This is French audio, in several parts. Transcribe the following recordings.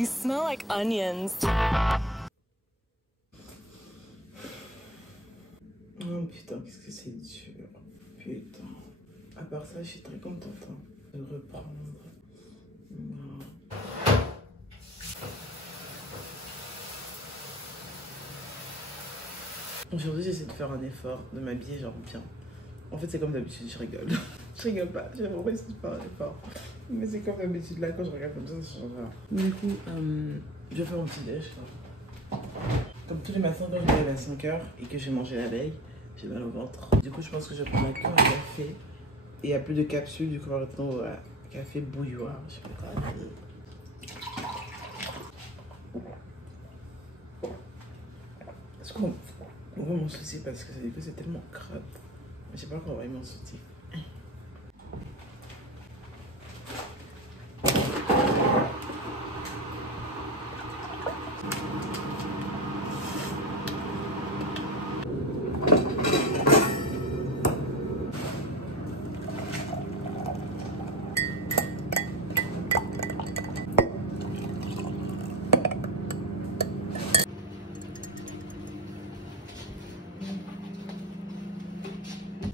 You smell like onions. Oh putain, qu'est-ce que c'est dur. Putain. À part ça, je suis très contente de reprendre. Non. Aujourd'hui, j'essaie de faire un effort, de m'habiller genre bien. En fait, c'est comme d'habitude, je rigole. Je rigole pas, j'ai vraiment essayé de faire un effort. Mais c'est comme d'habitude, là, quand je regarde comme ça change rien. Du coup, je vais faire mon petit déj. Comme tous les matins, quand je me lève à 5 h et que j'ai mangé la veille, j'ai mal au ventre. Du coup, je pense que je vais prendre un café. Et il n'y a plus de capsule, du coup, on va retourner au café bouilloire. Je sais pas quoi. Est-ce qu'on va m'en soucier parce que du coup, c'est tellement crade. Je sais pas qu'on va m'en soucier.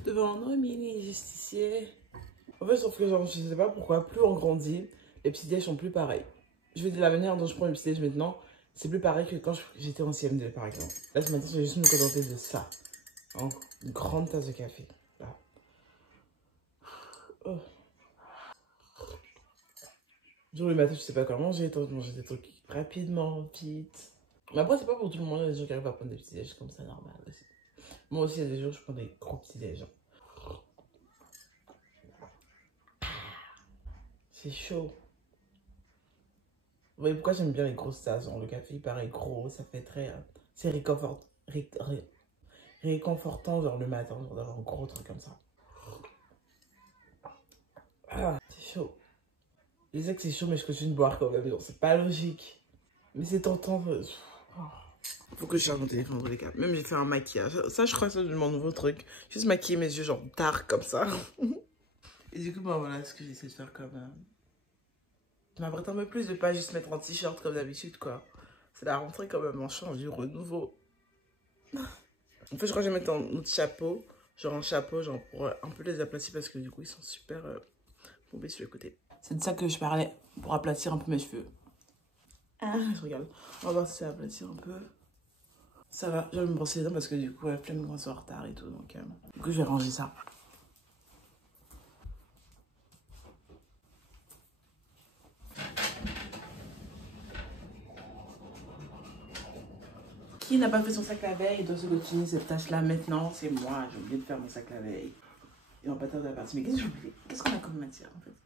Devant nos mini justiciers. En fait, sauf que genre, je sais pas pourquoi, plus on grandit, les petits déj sont plus pareils. Je veux dire, la manière dont je prends les petits déj maintenant, c'est plus pareil que quand j'étais en CM2 par exemple. Là, ce matin, je vais juste me contenter de ça. Une grande tasse de café. Là. Oh. Genre le matin, je sais pas comment manger, j'ai manger des trucs rapidement, vite. Mais après, c'est pas pour tout le monde, il y a des gens qui arrivent à prendre des petits déj comme ça, normal aussi. Moi aussi, il y a des jours, je prends des gros petits déj. C'est chaud. Vous voyez pourquoi j'aime bien les grosses tasses. Le café il paraît gros, ça fait très... c'est réconfortant genre le matin, genre d'avoir un gros truc comme ça. Ah, c'est chaud. Je sais que c'est chaud mais je continue de boire quand même. C'est pas logique. Mais c'est tentant. Faut que je charge mon téléphone dans les cas. Même j'ai fait un maquillage. Ça je crois que c'est mon nouveau truc. Juste maquiller mes yeux genre tard comme ça. Et du coup bah voilà ce que j'essaie de faire comme... Je m'apprête un peu plus de pas juste mettre un t-shirt comme d'habitude quoi. C'est la rentrée quand même, on change du renouveau. En fait je crois que je vais mettre un autre chapeau. Genre un chapeau genre pour un peu les aplatir parce que du coup ils sont super bombés sur le côté. C'est de ça que je parlais pour aplatir un peu mes cheveux. Ah, je regarde. On va voir si ça aplatir un peu. Ça va, je vais me brosser les dents parce que du coup la flemme commence en retard et tout. Donc du coup je vais ranger ça. Qui n'a pas fait son sac la veille doit se continuer cette tâche-là maintenant. C'est moi, j'ai oublié de faire mon sac la veille. Et on va pas tarder à partir. Mais qu'est-ce que j'ai oublié? Qu'est-ce qu'on a comme matière en fait?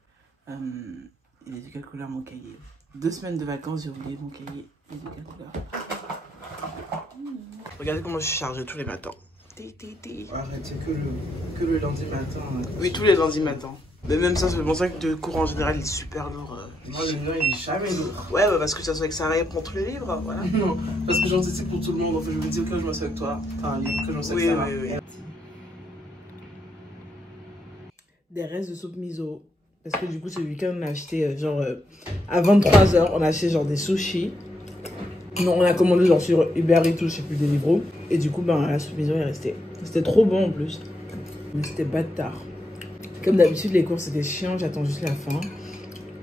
Il est du calculaire mon cahier. 2 semaines de vacances, j'ai oublié mon cahier et du calculaire. Regardez comment je suis chargée tous les matins. Arrête, c'est que le lundi matin. Oui, tous les lundis matins. Mais même ça, c'est pour ça que le cours en général il est super lourd. Moi, le mien, il est jamais lourd. Ouais, bah parce que ça soit avec Sarah, elle prend tous les livres, voilà. Non, parce que j'en sais pour tout le monde. En fait, je me dis, ok, je m'assieds avec toi. T'as un livre que j'en sais avec Sarah. Oui. Des restes de soupe miso. Parce que du coup, ce week-end, on a acheté genre à 23 h, on a acheté genre des sushis. Non, on a commandé genre sur Uber et tout, je sais plus, Deliveroo. Et du coup, ben, la soupe miso est restée. C'était trop bon en plus. Mais c'était bâtard. Comme d'habitude, les cours c'était chiant, j'attends juste la fin.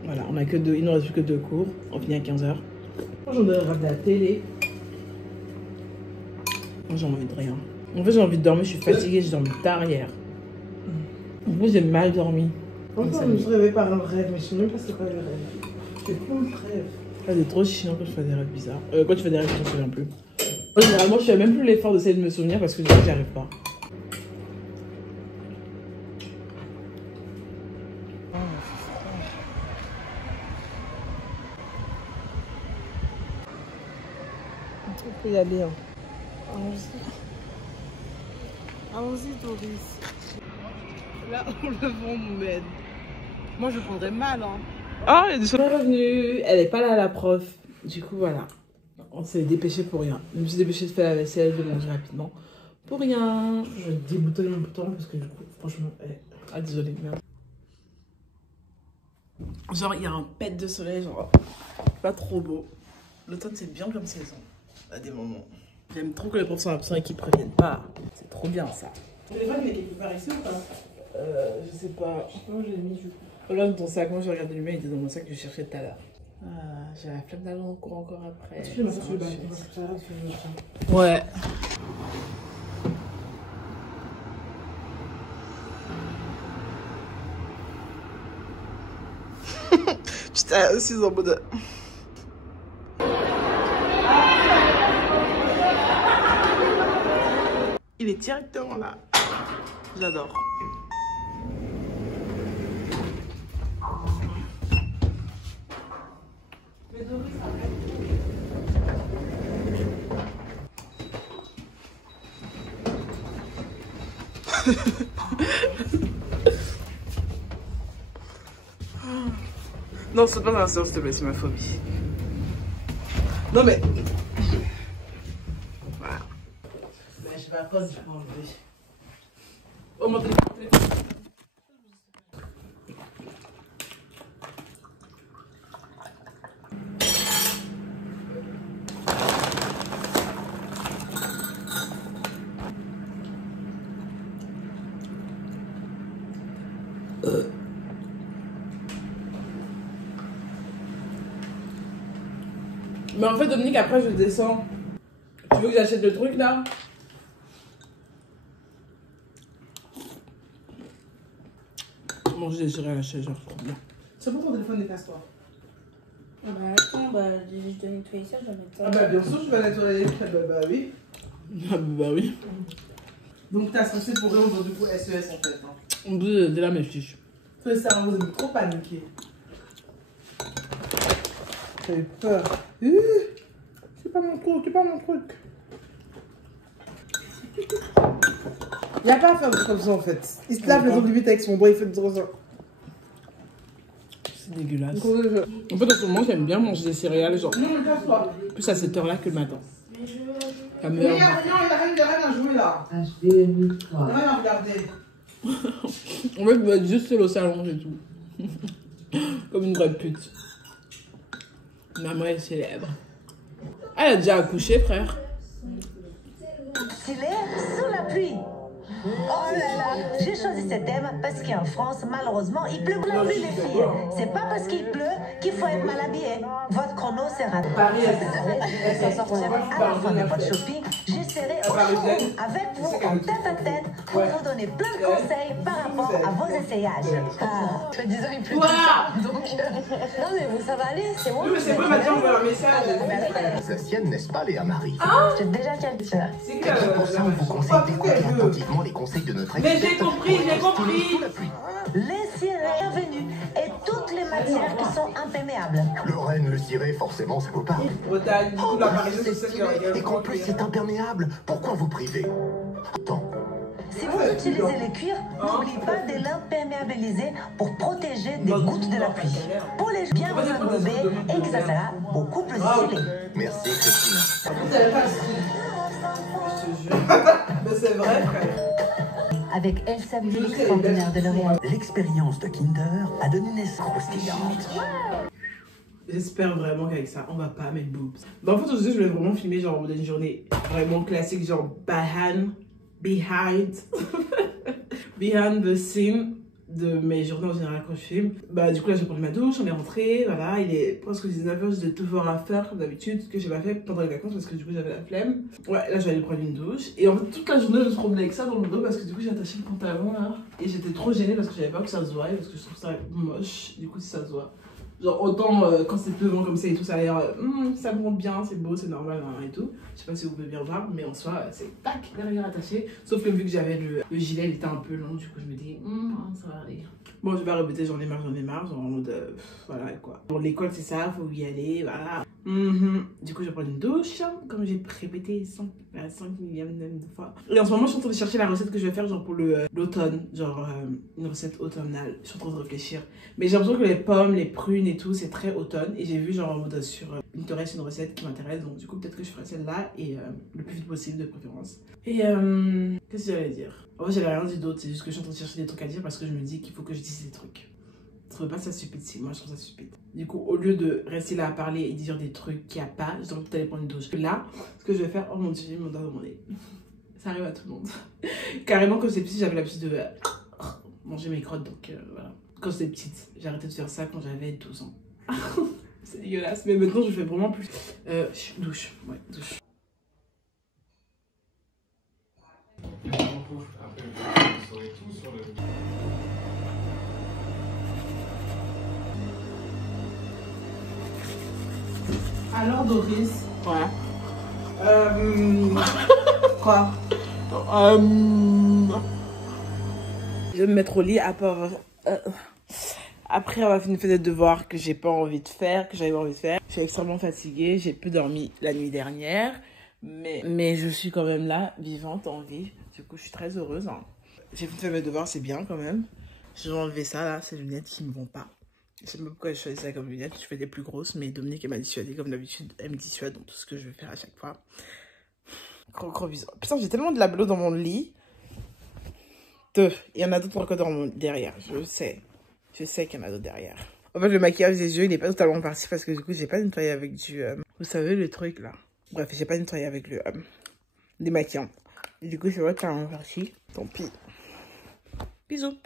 Voilà, on a que deux, il ne reste plus que 2 cours. On finit à 15 h. Moi, j'en ai regarder la télé. Moi, j'ai envie de rien. En fait, j'ai envie de dormir, je suis fatiguée, j'ai dormi tard hier. En plus, j'ai mal dormi. Enfin, je me suis réveillée par un rêve, mais je sais même pas c'est quoi le rêve. J'ai plein de rêves. C'est trop chiant quand je fais des rêves bizarres. Quand tu fais des rêves, je ne me souviens plus. Moi, généralement, je fais même plus l'effort d'essayer de me souvenir parce que du coup, j'y arrive pas. On peut y aller. Hein. Allons-y, Doris. Là, on le vend, Mohamed. Moi, je prendrais mal. Hein. Ah, elle est revenue. Elle est pas là, la prof. Du coup, voilà. On s'est dépêché pour rien. Je me suis dépêché de faire la vaisselle, de manger rapidement. Pour rien. Je vais déboutonner mon bouton parce que du coup, franchement, Ah, désolée, merde. Genre, il y a un pet de soleil, genre, pas trop beau. L'automne, c'est bien comme saison, à des moments. J'aime trop que les profs soient absents et qu'ils préviennent pas. C'est trop bien, ça. Le téléphone, il est quelque part ici ou pas? Je sais pas. Je sais pas où je l'ai mis, du coup. Regarde dans ton sac, moi je regarde le mien, il était dans mon sac que je cherchais tout à l'heure. Ah, j'ai la flemme d'aller en cours encore après. Tu fais ma sur le bac. Ouais. J'étais assise en mode... Il est directement là. J'adore. Non, c'est pas un sort, s'il te plaît, c'est ma phobie. Non, mais. Voilà. Ben, je vais attendre, je vais enlever. Oh, mon téléphone. Mais en fait, Dominique, après, je descends. Tu veux que j'achète le truc là? Manger des céréales à la chaise, genre trop bien. C'est pour ton téléphone, décasse-toi. Ah bah attends, bah je dois nettoyer ça, je dois mettre ça. Ah bah bien sûr, tu vas nettoyer. Bah oui. Ah bah oui. Donc t'as stressé pour rien, donc du coup SES en fait. Hein. On dit de là mes fiches. Toi, ça vous avez trop paniqué. J'avais peur. C'est pas mon truc, c'est pas mon truc. Y'a pas à faire comme ça en fait. Il se lave les autres limites avec son doigt, il fait de ça. C'est dégueulasse. En fait, en ce moment, j'aime bien manger des céréales, genre Non, mais casse-toi. plus à cette heure-là que le matin. La Mais meilleure. il y a rien à jouer là. HDMI Il y a rien à regarder. En fait, vous êtes juste seul au salon et tout. Comme une vraie pute. Maman est célèbre. Elle a déjà accouché, frère. Stylé sous la pluie. Oh là là, j'ai choisi ce thème parce qu'en France, malheureusement, il pleut la pluie, les filles. C'est pas parce qu'il pleut qu'il faut être mal habillé. Votre chrono sera Paris, à la fin de votre shopping. J'essaierai avec vous en tête à tête pour vous donner plein de conseils par rapport à vos essayages. Ah, le design plus tard, donc non mais vous ça va aller, c'est bon. Oui, mais c'est bon, maintenant on voit un message. C'est la sienne, n'est-ce pas, Léa Marie? J'ai déjà calculé. C'est Et qui pour ça, on vous conseille d'écouter attentivement les conseils de notre Mais experte j'ai compris, pour j'ai être compris. stylé sous la pluie. Les cirés bienvenus et toutes les matières qui sont imperméables. Lorraine, le ciré, forcément, ça vaut pas. Bretagne, du coup, la parisienne, C'est c'est celle qui stylé, et qu'en plus c'est imperméable. Pourquoi vous priver? Attends, Si vous utilisez les cuirs, n'oubliez pas de l'imperméabiliser pour protéger des gouttes de la pluie. Pour les bien vous englober et que ça sera beaucoup plus stylé. merci Christina. Vous avez pas le style. Je te jure. Mais c'est vrai, frère. Avec Elsa Vue extraordinaire de L'Oréal. L'expérience de Kinder a donné naissance croustillante. J'espère vraiment qu'avec ça, on va pas mettre boobs. Bah, en fait, aujourd'hui, je voulais vraiment filmer genre une journée vraiment classique, genre behind the scene de mes journées en général quand je filme. Bah, du coup, là, j'ai pris ma douche, on est rentré, voilà, il est presque 19h, j'ai tout voir à faire comme d'habitude, ce que j'ai pas fait pendant les vacances parce que du coup, j'avais la flemme. Ouais, là, je vais aller prendre une douche. Et en fait, toute la journée, je me promenais avec ça dans le dos parce que du coup, j'ai attaché le pantalon là. Et j'étais trop gênée parce que j'avais peur que ça se voie, parce que je trouve ça moche, du coup, si ça se voit. Genre autant quand c'est pleuvant comme ça et tout, ça a l'air ça me rend bien, c'est beau, c'est normal hein, et tout. Je sais pas si vous pouvez bien voir, mais en soi c'est tac derrière attaché. Sauf que vu que j'avais le gilet, il était un peu long, du coup je me dis ça va aller. Bon, je vais pas répéter, j'en ai marre, genre en mode voilà quoi. Pour l'école c'est ça, faut y aller, voilà. Du coup je vais prendre une douche, comme j'ai répété 5 millième de fois. Et en ce moment je suis en train de chercher la recette que je vais faire genre pour l'automne, genre une recette automnale. Je suis en train de réfléchir. Mais j'ai l'impression que les pommes, les prunes et tout c'est très automne. Et j'ai vu genre en mode sur Pinterest une recette qui m'intéresse. Donc du coup peut-être que je ferai celle-là et le plus vite possible de préférence. Et qu'est-ce que j'allais dire? En fait j'avais rien dit d'autre, c'est juste que je suis en train de chercher des trucs à dire parce que je me dis qu'il faut que je dise des trucs. Je trouve pas ça stupide, si moi je trouve ça stupide. Du coup, au lieu de rester là à parler et dire des trucs qu'il n'y a pas, j'ai envie d'aller prendre une douche. Là, ce que je vais faire, oh mon dieu, j'ai mis mon doigt dans mon nez. Ça arrive à tout le monde. Carrément, quand j'étais petite, j'avais l'habitude de manger mes crottes, donc voilà. Quand j'étais petite, j'ai arrêté de faire ça quand j'avais 12 ans. C'est dégueulasse, mais maintenant je fais vraiment plus. Douche, ouais, douche. Alors, Doris. Ouais. Quoi? Je vais me mettre au lit après avoir fini de faire des devoirs que j'ai pas envie de faire, que j'avais pas envie de faire. Je suis extrêmement fatiguée, j'ai peu dormi la nuit dernière, mais je suis quand même là, vivante, en vie. Du coup, je suis très heureuse. Hein. J'ai fini de faire mes devoirs, c'est bien quand même. Je vais enlever ça là, ces lunettes qui me vont pas. Je sais pas pourquoi je choisis ça comme lunettes, je fais des plus grosses, mais Dominique elle m'a dissuadée comme d'habitude, elle me dissuade dans tout ce que je vais faire à chaque fois. Gros bisous. Putain, j'ai tellement de labello dans mon lit. Il y en a d'autres encore derrière, je sais. Je sais qu'il y en a d'autres derrière. En fait, le maquillage des yeux, il n'est pas totalement parti parce que du coup, j'ai pas nettoyé avec du... vous savez, le truc là. Bref, j'ai pas nettoyé avec le démaquillant. Et du coup, c'est vrai que c'est totalement parti. Tant pis. Bisous.